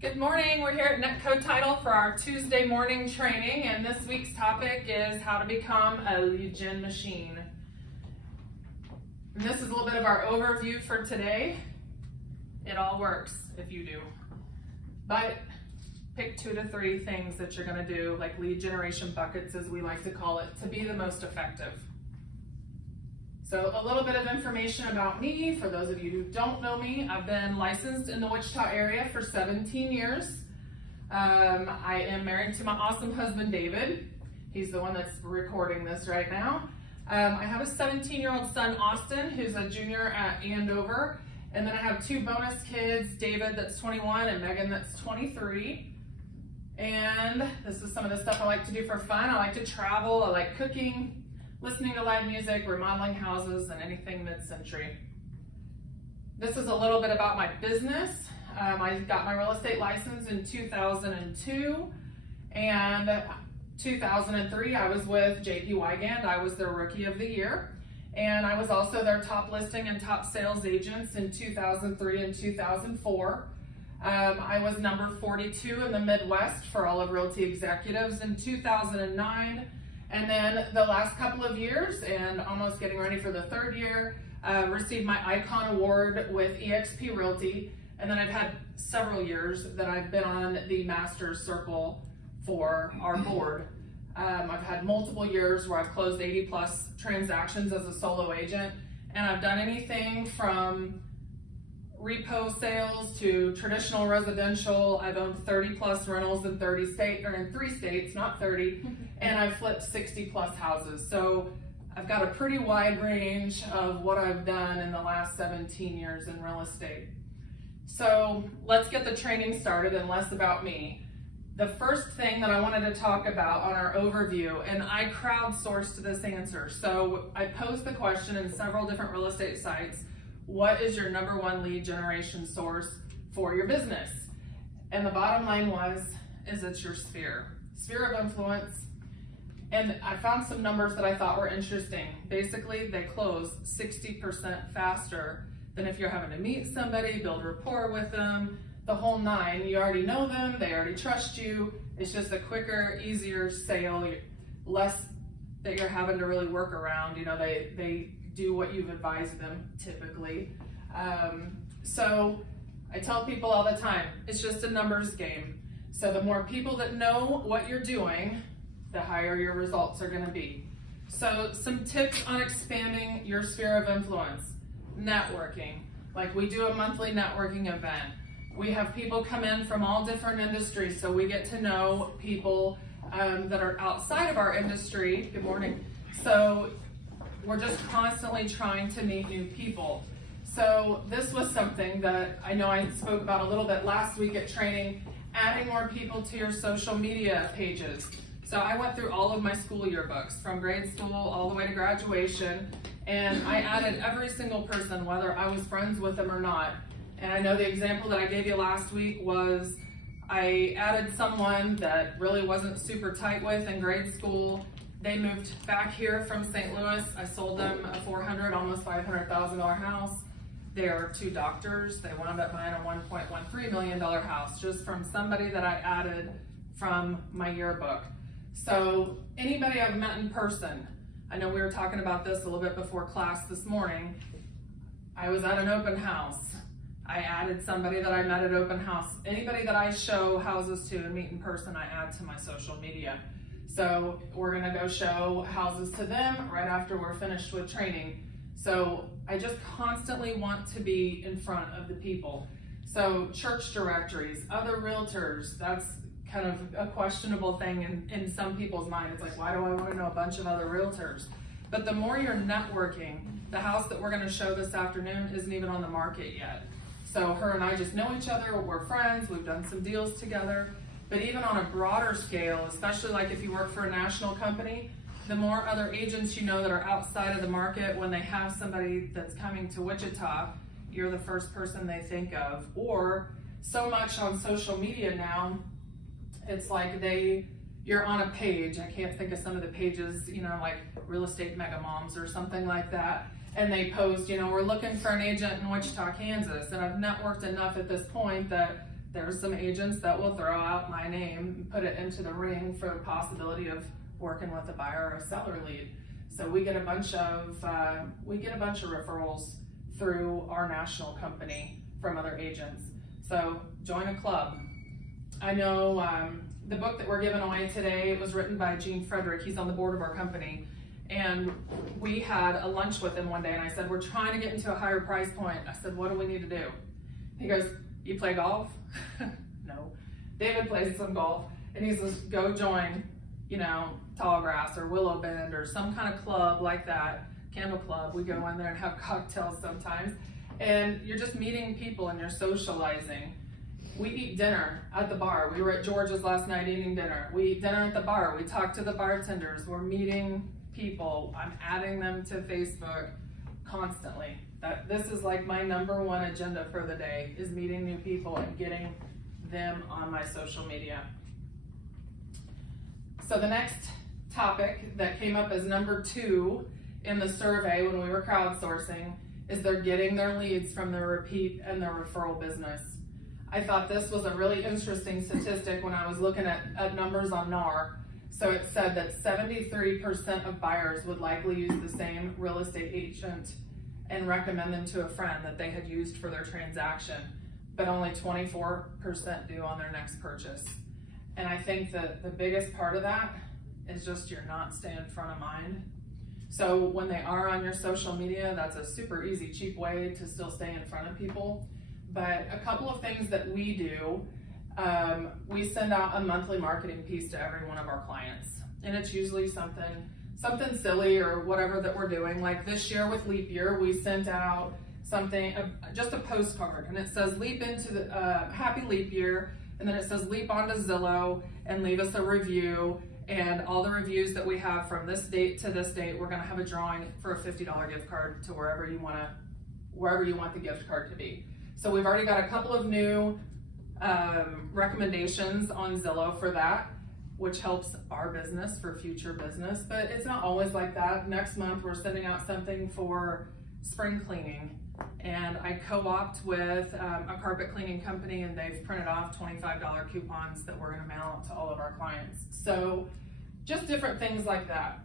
Good morning, we're here at Netcode Title for our Tuesday morning training, and this week's topic is how to become a lead gen machine. And this is a little bit of our overview for today. It all works if you do. But pick 2 to 3 things that you're gonna do, like lead generation buckets as we like to call it, to be the most effective. So a little bit of information about me, for those of you who don't know me. I've been licensed in the Wichita area for 17 years. I am married to my awesome husband, David. He's the one that's recording this right now. I have a 17-year-old son, Austin, who's a junior at Andover. And then I have 2 bonus kids, David that's 21 and Megan that's 23. And this is some of the stuff I like to do for fun. I like to travel, I like cooking, listening to live music, remodeling houses, and anything mid-century. This is a little bit about my business. I got my real estate license in 2002, and 2003 I was with JP Wygand. I was their Rookie of the Year, and I was also their top listing and top sales agents in 2003 and 2004. I was number 42 in the Midwest for all of Realty Executives in 2009. And then the last couple of years, and almost getting ready for the 3rd year, received my Icon Award with eXp Realty. And then I've had several years that I've been on the Masters Circle for our board. I've had multiple years where I've closed 80 plus transactions as a solo agent. And I've done anything from repo sales to traditional residential. I've owned 30 plus rentals in 3 states, not 30, and I've flipped 60 plus houses. So I've got a pretty wide range of what I've done in the last 17 years in real estate. So let's get the training started and less about me. The first thing that I wanted to talk about on our overview, and I crowdsourced this answer. So I posed the question in several different real estate sites: what is your number 1 lead generation source for your business? And the bottom line is it's your sphere of influence. And I found some numbers that I thought were interesting. Basically, they close 60% faster than if you're having to meet somebody, build rapport with them, the whole 9. You already know them, they already trust you. It's just a quicker, easier sale, less that you're having to really work around. You know, they do what you've advised them typically. So I tell people all the time, it's just a numbers game. So the more people that know what you're doing, the higher your results are gonna be. So some tips on expanding your sphere of influence. Networking, like we do a monthly networking event. We have people come in from all different industries, so we get to know people that are outside of our industry. Good morning. So we're just constantly trying to meet new people. So this was something that I know I spoke about a little bit last week at training, adding more people to your social media pages. So I went through all of my school yearbooks from grade school all the way to graduation, and I added every single person, whether I was friends with them or not. And I know the example that I gave you last week was I added someone that really wasn't super tight with in grade school. They moved back here from St. Louis. I sold them a $400,000, almost $500,000 house. They are 2 doctors. They wound up buying a $1.13 million house just from somebody that I added from my yearbook. So anybody I've met in person, I know we were talking about this a little bit before class this morning. I was at an open house. I added somebody that I met at open house. Anybody that I show houses to and meet in person, I add to my social media. So we're gonna go show houses to them right after we're finished with training. So I just constantly want to be in front of the people. So church directories, other realtors, that's kind of a questionable thing in some people's mind. It's like, why do I want to know a bunch of other realtors? But the more you're networking, the house that we're gonna show this afternoon isn't even on the market yet. So her and I just know each other, we're friends, we've done some deals together. But even on a broader scale, especially like if you work for a national company, the more other agents you know that are outside of the market, when they have somebody that's coming to Wichita, you're the first person they think of. Or so much on social media now, it's like you're on a page. I can't think of some of the pages, you know, like Real Estate Mega Moms or something like that. And they post, you know, we're looking for an agent in Wichita, Kansas. And I've networked enough at this point that there's some agents that will throw out my name and put it into the ring for the possibility of working with a buyer or a seller lead. So we get a bunch of referrals through our national company from other agents. So join a club. I know the book that we're giving away today, it was written by Gene Frederick. He's on the board of our company. And we had a lunch with him one day and I said, we're trying to get into a higher price point. I said, what do we need to do? He goes, you play golf? No. David plays some golf and he says, go join, Tallgrass or Willow Bend or some kind of club like that, Candle Club. We go in there and have cocktails sometimes. And you're just meeting people and you're socializing. We eat dinner at the bar. We were at George's last night eating dinner. We eat dinner at the bar. We talk to the bartenders. We're meeting people. I'm adding them to Facebook constantly. This is like my number one agenda for the day, is meeting new people and getting them on my social media. So the next topic that came up as number 2 in the survey when we were crowdsourcing is they're getting their leads from their repeat and their referral business. I thought this was a really interesting statistic when I was looking at numbers on NAR. So it said that 73% of buyers would likely use the same real estate agent and recommend them to a friend that they had used for their transaction, but only 24% do on their next purchase. And I think that the biggest part of that is just you're not staying front of mind. So when they are on your social media, that's a super easy, cheap way to still stay in front of people. But a couple of things that we do, we send out a monthly marketing piece to every one of our clients. And it's usually something silly or whatever that we're doing. Like this year with Leap Year, we sent out something, just a postcard, and it says leap into the Happy Leap Year, and then it says leap onto Zillow and leave us a review. And all the reviews that we have from this date to this date, we're gonna have a drawing for a $50 gift card to wherever you want the gift card to be. So we've already got a couple of new recommendations on Zillow for that, which helps our business for future business, but it's not always like that. Next month, we're sending out something for spring cleaning, and I co-opt with a carpet cleaning company, and they've printed off $25 coupons that we're gonna mail out to all of our clients. So just different things like that.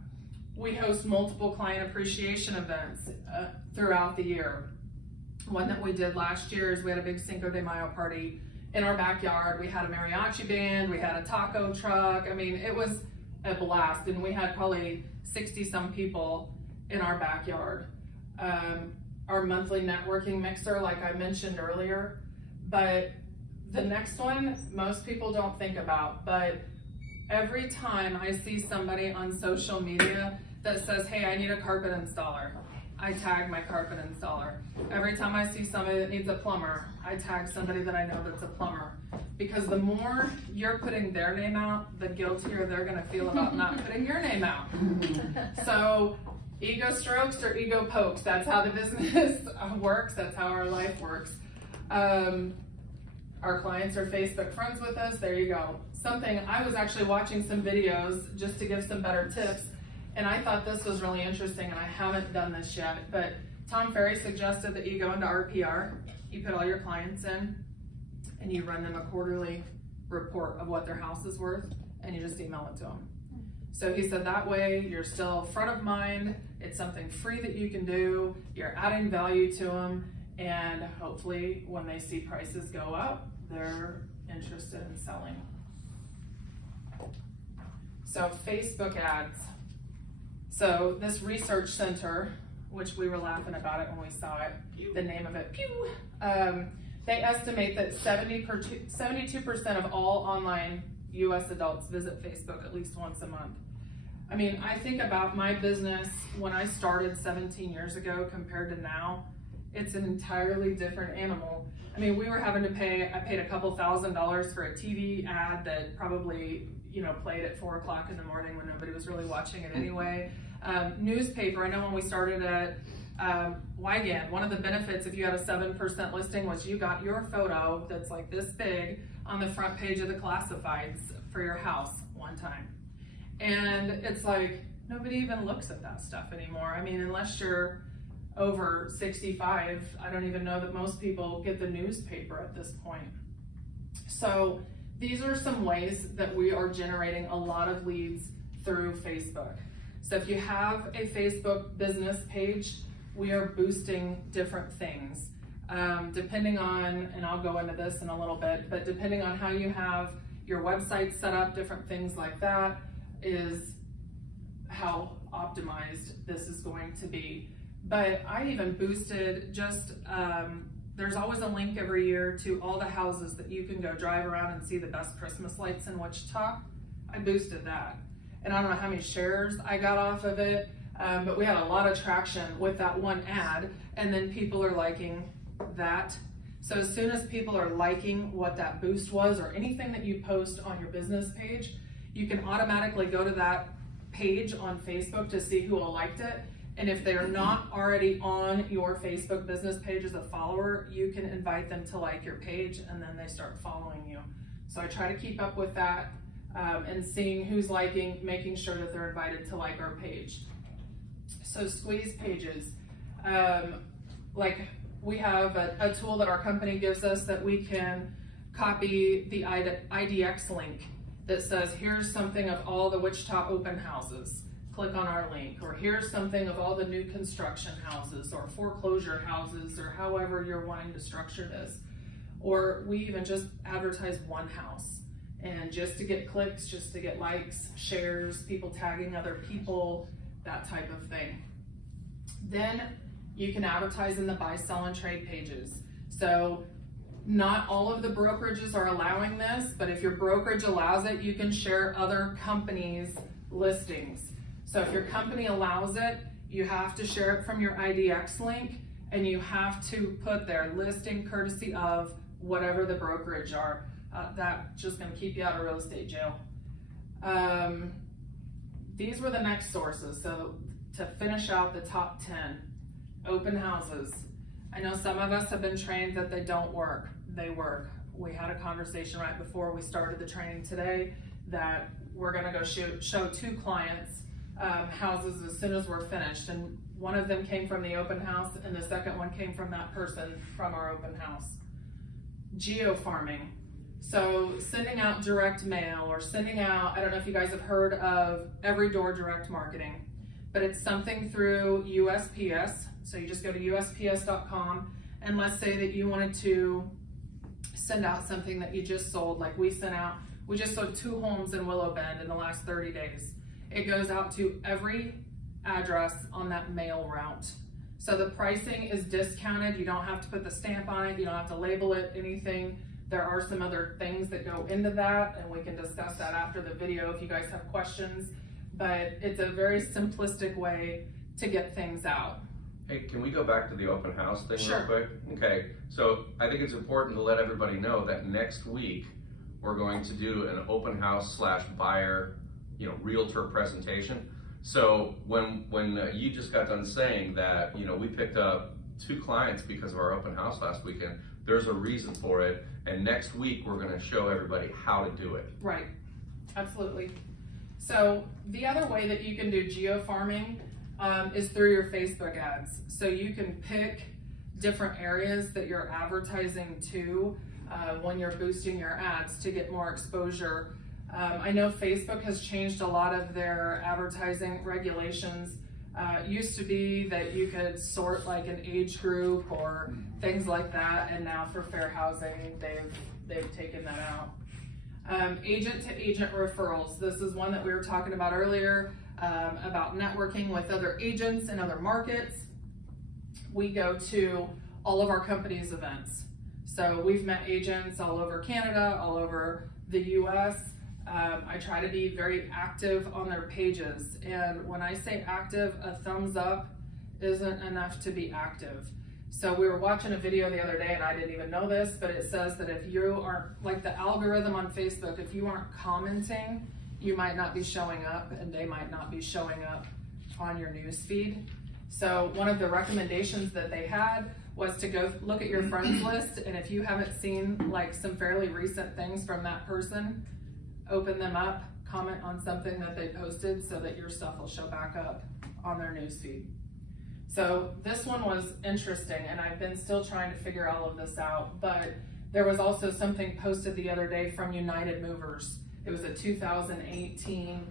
We host multiple client appreciation events throughout the year. One that we did last year is we had a big Cinco de Mayo party in our backyard. We had a mariachi band, we had a taco truck. I mean, it was a blast, and we had probably 60 some people in our backyard. Our monthly networking mixer, like I mentioned earlier, but the next one, most people don't think about, but every time I see somebody on social media that says, hey, I need a carpet installer, I tag my carpet installer. Every time I see somebody that needs a plumber, I tag somebody that I know that's a plumber. Because the more you're putting their name out, the guiltier they're gonna feel about not putting your name out. So ego strokes or ego pokes, that's how the business works, that's how our life works. Our clients are Facebook friends with us, there you go. I was actually watching some videos just to give some better tips, and I thought this was really interesting, and I haven't done this yet, but Tom Ferry suggested that you go into RPR, you put all your clients in, and you run them a quarterly report of what their house is worth, and you just email it to them. So he said that way you're still front of mind, it's something free that you can do, you're adding value to them, and hopefully when they see prices go up, they're interested in selling. So Facebook ads. So this research center, which we were laughing about it when we saw it, the name of it, pew, they estimate that 72% of all online US adults visit Facebook at least once a month. I mean, I think about my business when I started 17 years ago compared to now, it's an entirely different animal. I mean, we were having to I paid a couple $1,000s for a TV ad that probably, played at 4 o'clock in the morning when nobody was really watching it anyway. Newspaper, I know when we started at Wygant, one of the benefits if you had a 7% listing was you got your photo that's like this big on the front page of the classifieds for your house one time. And it's like, nobody even looks at that stuff anymore. I mean, unless you're over 65, I don't even know that most people get the newspaper at this point. So these are some ways that we are generating a lot of leads through Facebook. So if you have a Facebook business page, we are boosting different things. Depending on, and I'll go into this in a little bit, but depending on how you have your website set up, different things like that is how optimized this is going to be. But I even boosted just, there's always a link every year to all the houses that you can go drive around and see the best Christmas lights in Wichita. I boosted that. And I don't know how many shares I got off of it, but we had a lot of traction with that one ad, and then people are liking that. So as soon as people are liking what that boost was, or anything that you post on your business page, you can automatically go to that page on Facebook to see who all liked it. And if they're not already on your Facebook business page as a follower, you can invite them to like your page, and then they start following you. So I try to keep up with that and seeing who's liking, making sure that they're invited to like our page. So squeeze pages. Like we have a tool that our company gives us that we can copy the IDX link that says, here's something of all the Wichita open houses. Click on our link. Or here's something of all the new construction houses or foreclosure houses, or however you're wanting to structure this. Or we even just advertise one house, and just to get clicks, just to get likes, shares, people tagging other people, that type of thing. Then you can advertise in the buy, sell, and trade pages. So not all of the brokerages are allowing this, but if your brokerage allows it, you can share other companies' listings. So if your company allows it, you have to share it from your IDX link, and you have to put their listing courtesy of whatever the brokerage are. That's just gonna keep you out of real estate jail. These were the next sources. So to finish out the top 10, open houses. I know some of us have been trained that they don't work. They work. We had a conversation right before we started the training today that we're gonna go show 2 clients houses as soon as we're finished, and one of them came from the open house, and the second one came from that person from our open house. Geo farming. So sending out direct mail, or sending out, I don't know if you guys have heard of Every Door Direct Marketing, but it's something through USPS. So you just go to USPS.com, and let's say that you wanted to send out something that you just sold. Like we just sold 2 homes in Willow Bend in the last 30 days. It goes out to every address on that mail route. So the pricing is discounted. You don't have to put the stamp on it. You don't have to label it anything. There are some other things that go into that, and we can discuss that after the video if you guys have questions. But it's a very simplistic way to get things out. Hey, can we go back to the open house thing Sure. real quick? Okay, so I think it's important to let everybody know that next week we're going to do an open house / buyer, realtor presentation. So when you just got done saying that, we picked up 2 clients because of our open house last weekend, there's a reason for it. And next week we're going to show everybody how to do it. Right, absolutely. So the other way that you can do geo farming is through your Facebook ads. So you can pick different areas that you're advertising to when you're boosting your ads to get more exposure. I know Facebook has changed a lot of their advertising regulations. It used to be that you could sort like an age group or things like that, and now for fair housing, they've taken that out. Agent to agent referrals. This is one that we were talking about earlier, about networking with other agents in other markets. We go to all of our company's events. So we've met agents all over Canada, all over the US. I try to be very active on their pages. And when I say active, a thumbs up isn't enough to be active. So we were watching a video the other day, and I didn't even know this, but it says that if you aren't, like the algorithm on Facebook, if you aren't commenting, you might not be showing up, and they might not be showing up on your news feed. So one of the recommendations that they had was to go look at your friends list, and if you haven't seen like some fairly recent things from that person, open them up, comment on something that they posted so that your stuff will show back up on their newsfeed. So this one was interesting, and I've been still trying to figure all of this out, but There was also something posted the other day from United Movers. It was a 2018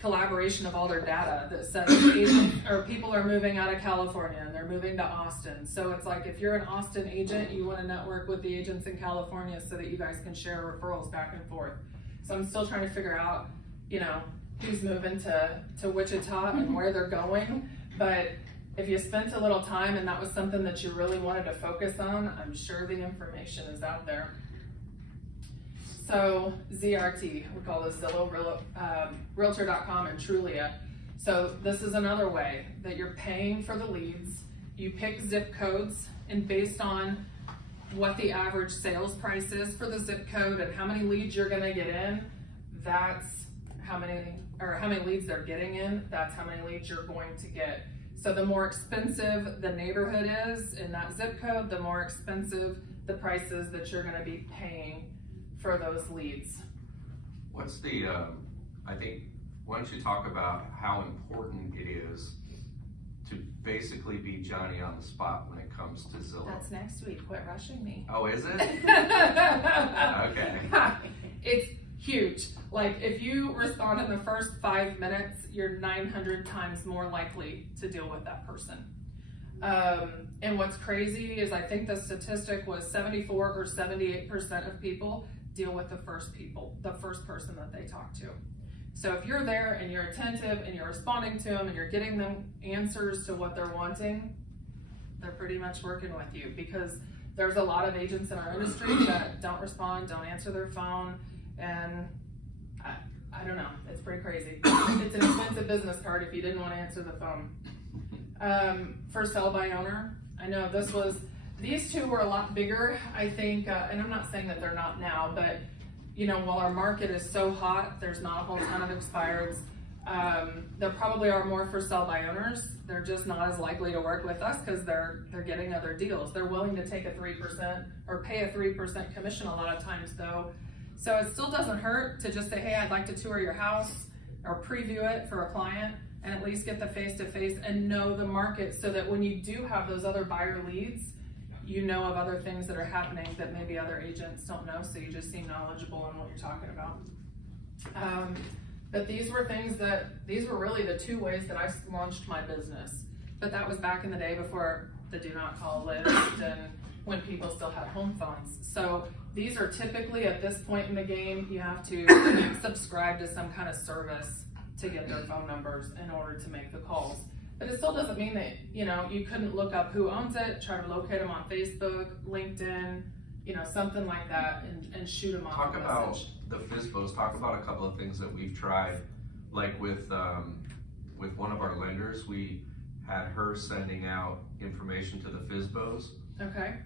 collaboration of all their data that says agents, or people are moving out of California and they're moving to Austin. So it's like, if you're an Austin agent, you want to network with the agents in California so that you guys can share referrals back and forth. So I'm still trying to figure out, you know, who's moving to Wichita and where they're going. But if you spent a little time and that was something that you really wanted to focus on, I'm sure the information is out there. So ZRT, we call this Zillow, Realtor.com, and Trulia. So this is another way that you're paying for the leads. You pick zip codes, and based on what the average sales price is for the zip code and how many leads you're gonna get in, that's how many leads they're getting in, that's how many leads you're going to get. So the more expensive the neighborhood is in that zip code, the more expensive the prices that you're gonna be paying for those leads. What's the, I think, why don't you talk about how important it is to basically be Johnny on the spot when it comes to Zillow? That's next week, quit rushing me. Oh, is it? Okay. It's huge. Like, if you respond in the first 5 minutes, you're 900 times more likely to deal with that person. And what's crazy is, I think the statistic was 74 or 78% of people deal with the first person that they talk to. So if you're there and you're attentive and you're responding to them and you're getting them answers to what they're wanting, they're pretty much working with you, because there's a lot of agents in our industry that don't respond, don't answer their phone, and I don't know, it's pretty crazy. It's an expensive business card if you didn't want to answer the phone. For sell by owner, I know these two were a lot bigger, I think, and I'm not saying that they're not now, but you know, while our market is so hot, there's not a whole ton of expireds. There probably are more for sell by owners. They're just not as likely to work with us because they're getting other deals. They're willing to take a 3% or pay a 3% commission a lot of times though. So it still doesn't hurt to just say, hey, I'd like to tour your house or preview it for a client, and at least get the face-to-face and know the market, so that when you do have those other buyer leads, you know of other things that are happening that maybe other agents don't know, so you just seem knowledgeable on what you're talking about. But these were really the two ways that I launched my business. But that was back in the day before the do not call list and when people still had home phones. So these are typically, at this point in the game, you have to subscribe to some kind of service to get their phone numbers in order to make the calls. But it still doesn't mean that, you know, you couldn't look up who owns it, try to locate them on Facebook, LinkedIn, you know, something like that, and shoot them off a message. Talk about the FSBOs. Talk about a couple of things that we've tried, like with one of our lenders, we had her sending out information to the FSBOs. Okay.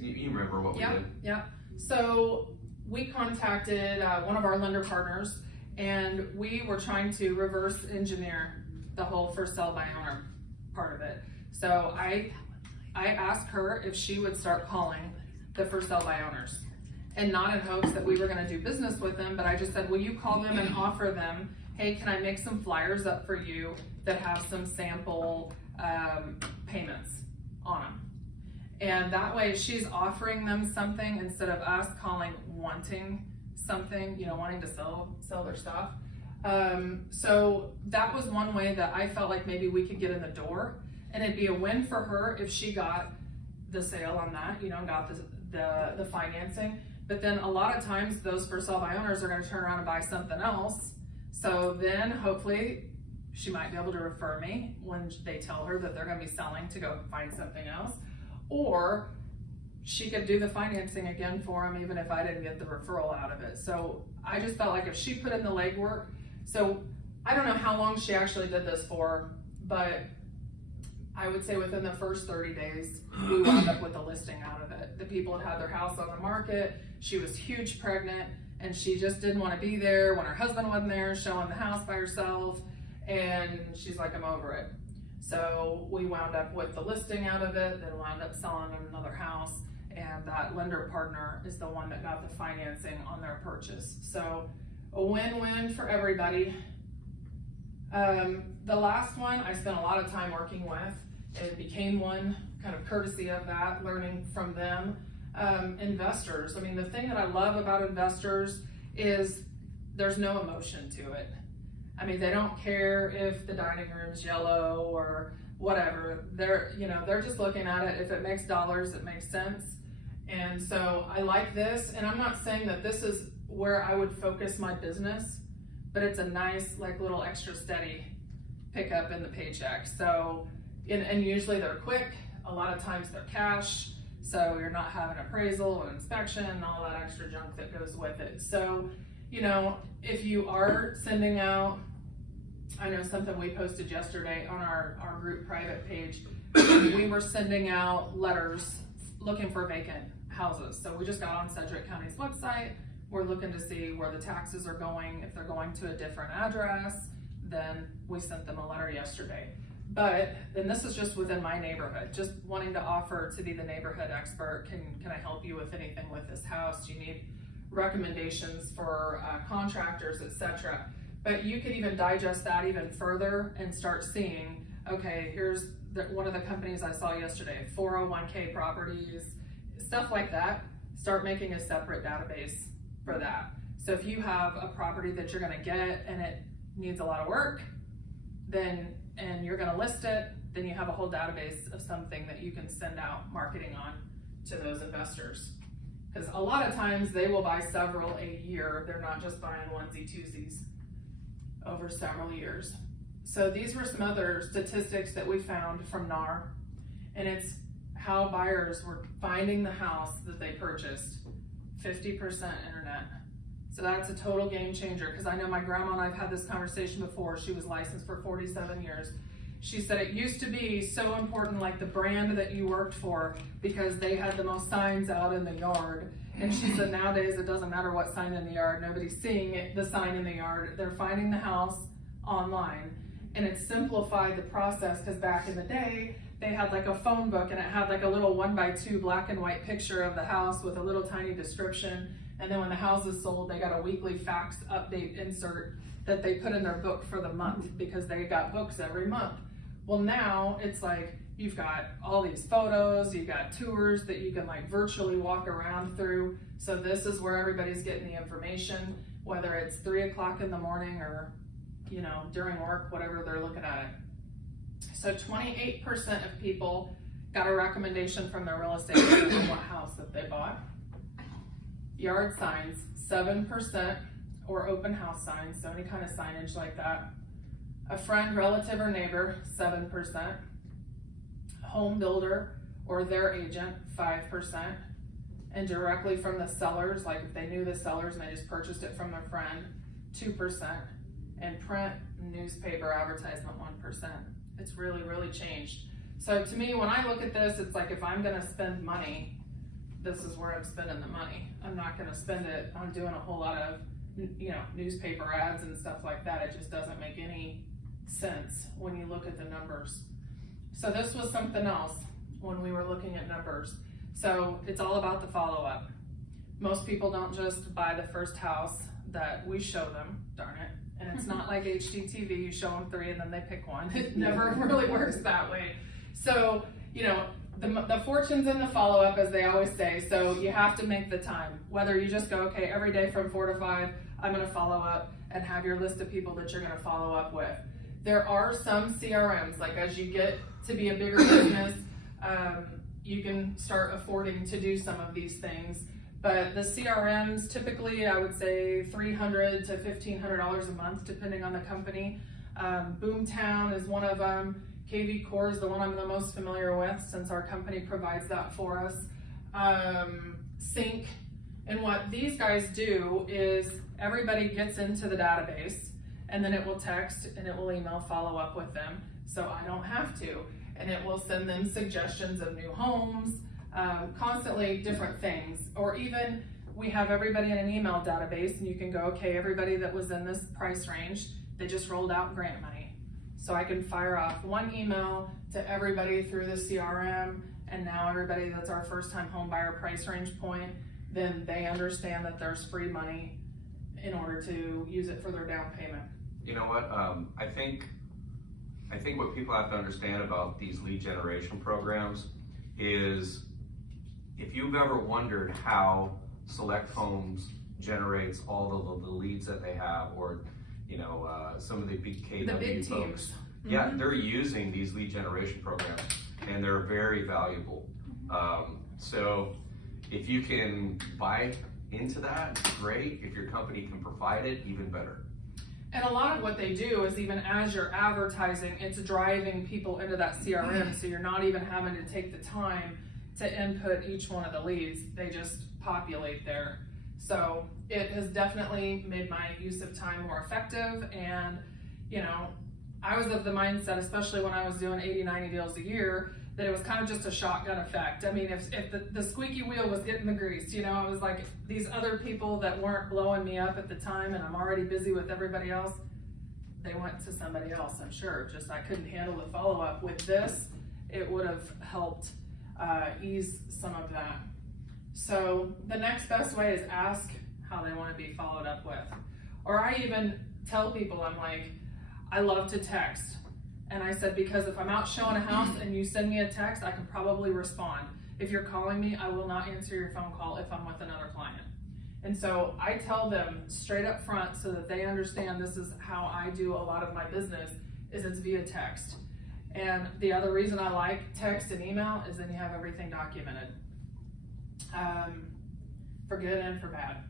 You remember what we did? Yeah. So we contacted one of our lender partners, and we were trying to reverse engineer the whole for sell by owner part of it. So I asked her if she would start calling the for sell by owners, and not in hopes that we were going to do business with them, but I just said, will you call them and offer them, hey, can I make some flyers up for you that have some sample payments on them? And that way she's offering them something instead of us calling wanting something, you know, wanting to sell their stuff. So that was one way that I felt like maybe we could get in the door, and it'd be a win for her if she got the sale on that, you know, and got the financing. But then a lot of times those for sale by owners are going to turn around and buy something else. So then hopefully she might be able to refer me when they tell her that they're going to be selling, to go find something else. Or she could do the financing again for them, even if I didn't get the referral out of it. So I just felt like if she put in the legwork, so I don't know how long she actually did this for, but I would say within the first 30 days, we wound up with a listing out of it. The people had their house on the market. She was huge pregnant, and she just didn't want to be there when her husband wasn't there showing the house by herself. And she's like, I'm over it. So we wound up with the listing out of it, then wound up selling them another house. And that lender partner is the one that got the financing on their purchase. So a win-win for everybody. The last one I spent a lot of time working with. It became one kind of courtesy of that, learning from them. Investors, I mean, the thing that I love about investors is there's no emotion to it. I mean, they don't care if the dining room's yellow or whatever. They're just looking at it. If it makes dollars, it makes sense. And so I like this, and I'm not saying that this is where I would focus my business, but it's a nice, like, little extra steady pickup in the paycheck. So, and usually they're quick. A lot of times they're cash, so you're not having appraisal and inspection and all that extra junk that goes with it. So, if you are sending out, I know something we posted yesterday on our group private page, we were sending out letters looking for vacant houses. So we just got on Sedgwick County's website. We're looking to see where the taxes are going. If they're going to a different address, then we sent them a letter yesterday. But, and this is just within my neighborhood, just wanting to offer to be the neighborhood expert. Can I help you with anything with this house? Do you need recommendations for contractors, etc.? But you could even digest that even further and start seeing, okay, here's one of the companies I saw yesterday, 401k properties, stuff like that. Start making a separate database for that. So if you have a property that you're gonna get and it needs a lot of work, and you're gonna list it, then you have a whole database of something that you can send out marketing on to those investors. Because a lot of times they will buy several a year. They're not just buying onesie twosies over several years. So these were some other statistics that we found from NAR, and it's how buyers were finding the house that they purchased. 50% internet. So that's a total game changer, because I know my grandma and I've had this conversation before. She was licensed for 47 years. She said it used to be so important, like the brand that you worked for, because they had the most signs out in the yard. And she said nowadays it doesn't matter what sign in the yard, nobody's seeing it, the sign in the yard. They're finding the house online. And it simplified the process, because back in the day, they had like a phone book and it had like a little 1x2 black and white picture of the house with a little tiny description. And then when the house is sold, they got a weekly fax update insert that they put in their book for the month, because they got books every month. Well, now it's like you've got all these photos, you've got tours that you can like virtually walk around through. So this is where everybody's getting the information, whether it's 3 o'clock in the morning or during work, whatever they're looking at it. So 28% of people got a recommendation from their real estate agent on what house that they bought. Yard signs, 7%, or open house signs, so any kind of signage like that. A friend, relative, or neighbor, 7%. Home builder or their agent, 5%. And directly from the sellers, like if they knew the sellers and they just purchased it from their friend, 2%. And print, newspaper, advertisement, 1%. It's really, really changed. So to me, when I look at this, it's like if I'm gonna spend money, this is where I'm spending the money. I'm not gonna spend it on doing a whole lot of newspaper ads and stuff like that. It just doesn't make any sense when you look at the numbers. So this was something else when we were looking at numbers. So it's all about the follow-up. Most people don't just buy the first house that we show them, darn it. And it's not like HGTV, you show them 3 and then they pick one. It never really works that way. So, the fortune's in the follow-up, as they always say. So you have to make the time. Whether you just go, okay, every day from 4 to 5, I'm gonna follow up, and have your list of people that you're gonna follow up with. There are some CRMs, like as you get to be a bigger business, you can start affording to do some of these things. But the CRMs, typically, I would say $300 to $1,500 a month, depending on the company. Boomtown is one of them. KV Core is the one I'm the most familiar with, since our company provides that for us. Sync. And what these guys do is everybody gets into the database, and then it will text and it will email follow up with them. So I don't have to. And it will send them suggestions of new homes, constantly different things. Or even we have everybody in an email database, and you can go, okay, everybody that was in this price range, they just rolled out grant money. So I can fire off one email to everybody through the CRM, and now everybody that's our first time home buyer price range point, then they understand that there's free money in order to use it for their down payment. You know what, I think what people have to understand about these lead generation programs is if you've ever wondered how Select Homes generates all the leads that they have, or some of the big KW The big folks, teams. yeah, they're using these lead generation programs, and they're very valuable. So if you can buy into that, great. If your company can provide it, even better. And a lot of what they do is, even as you're advertising, it's driving people into that CRM, so you're not even having to take the time to input each one of the leads. They just populate there. So it has definitely made my use of time more effective. And I was of the mindset, especially when I was doing 80, 90 deals a year, that it was kind of just a shotgun effect. I mean, if the squeaky wheel was getting the grease, I was like, these other people that weren't blowing me up at the time, and I'm already busy with everybody else, they went to somebody else, I'm sure. Just I couldn't handle the follow-up. With this, it would have helped ease some of that. So the next best way is ask how they want to be followed up with. Or I even tell people, I'm like, I love to text. And I said, because if I'm out showing a house and you send me a text, I can probably respond. If you're calling me, I will not answer your phone call if I'm with another client. And so I tell them straight up front, so that they understand this is how I do a lot of my business, is it's via text. And the other reason I like text and email is then you have everything documented, for good and for bad.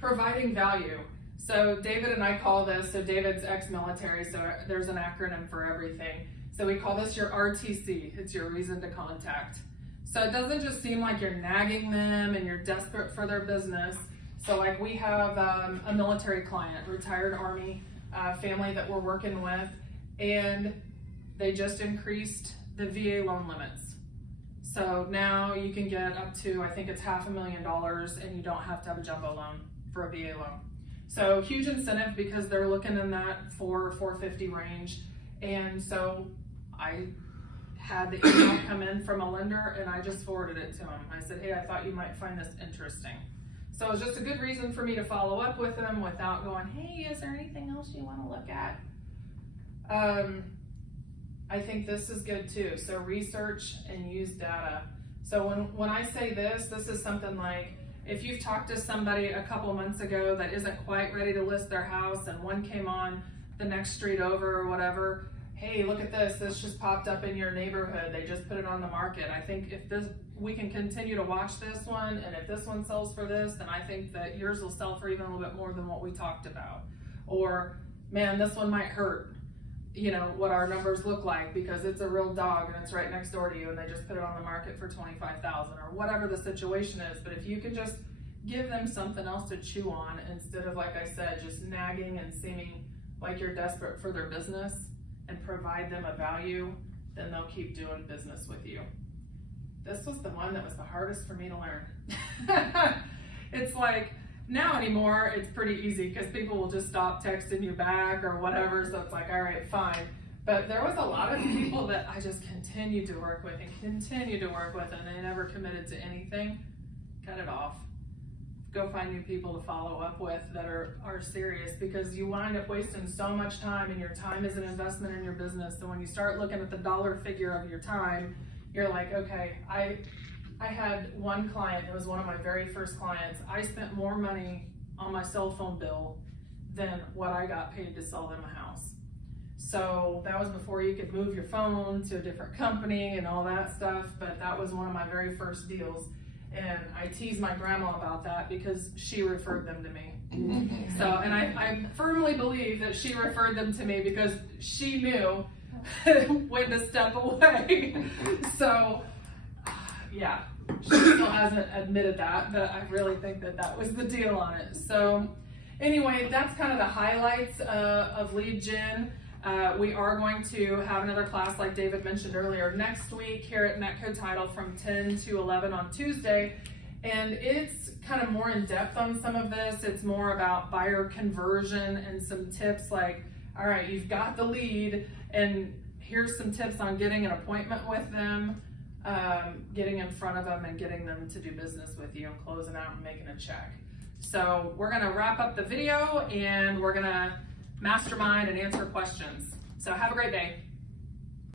Providing value. So David and I call this, so David's ex-military, so there's an acronym for everything. So we call this your RTC, it's your reason to contact. So it doesn't just seem like you're nagging them and you're desperate for their business. So like we have a military client, retired Army family that we're working with, and they just increased the VA loan limits. So now you can get up to, I think it's $500,000, and you don't have to have a jumbo loan for a VA loan. So huge incentive, because they're looking in that $450 range. And so I had the email come in from a lender, and I just forwarded it to him. I said, hey, I thought you might find this interesting. So it was just a good reason for me to follow up with them without going, hey, is there anything else you want to look at? I think this is good too. So research and use data. So when I say this is something like, if you've talked to somebody a couple months ago that isn't quite ready to list their house, and one came on the next street over or whatever, hey, look at this just popped up in your neighborhood, they just put it on the market. I think if we can continue to watch this one, and if this one sells for this, then I think that yours will sell for even a little bit more than what we talked about. Or, man, this one might hurt, what our numbers look like, because it's a real dog and it's right next door to you, and they just put it on the market for $25,000, or whatever the situation is. But if you can just give them something else to chew on, instead of, like I said, just nagging and seeming like you're desperate for their business, and provide them a value, then they'll keep doing business with you. This was the one that was the hardest for me to learn. It's like, now anymore, it's pretty easy, because people will just stop texting you back or whatever, so it's like, all right, fine. But there was a lot of people that I just continued to work with, and they never committed to anything. Cut it off. Go find new people to follow up with that are serious, because you wind up wasting so much time, and your time is an investment in your business. So when you start looking at the dollar figure of your time, you're like, okay, I had one client, it was one of my very first clients. I spent more money on my cell phone bill than what I got paid to sell them a house. So that was before you could move your phone to a different company and all that stuff, but that was one of my very first deals. And I teased my grandma about that, because she referred them to me. So, and I firmly believe that she referred them to me because she knew when to step away. So, yeah, she still hasn't admitted that, but I really think that was the deal on it. So anyway, that's kind of the highlights of lead gen. We are going to have another class, like David mentioned earlier, next week here at Netco Title from 10 to 11 on Tuesday. And it's kind of more in depth on some of this. It's more about buyer conversion and some tips like, all right, you've got the lead, and here's some tips on getting an appointment with them, getting in front of them and getting them to do business with you, and closing out and making a check. So we're gonna wrap up the video, and we're gonna mastermind and answer questions. So have a great day.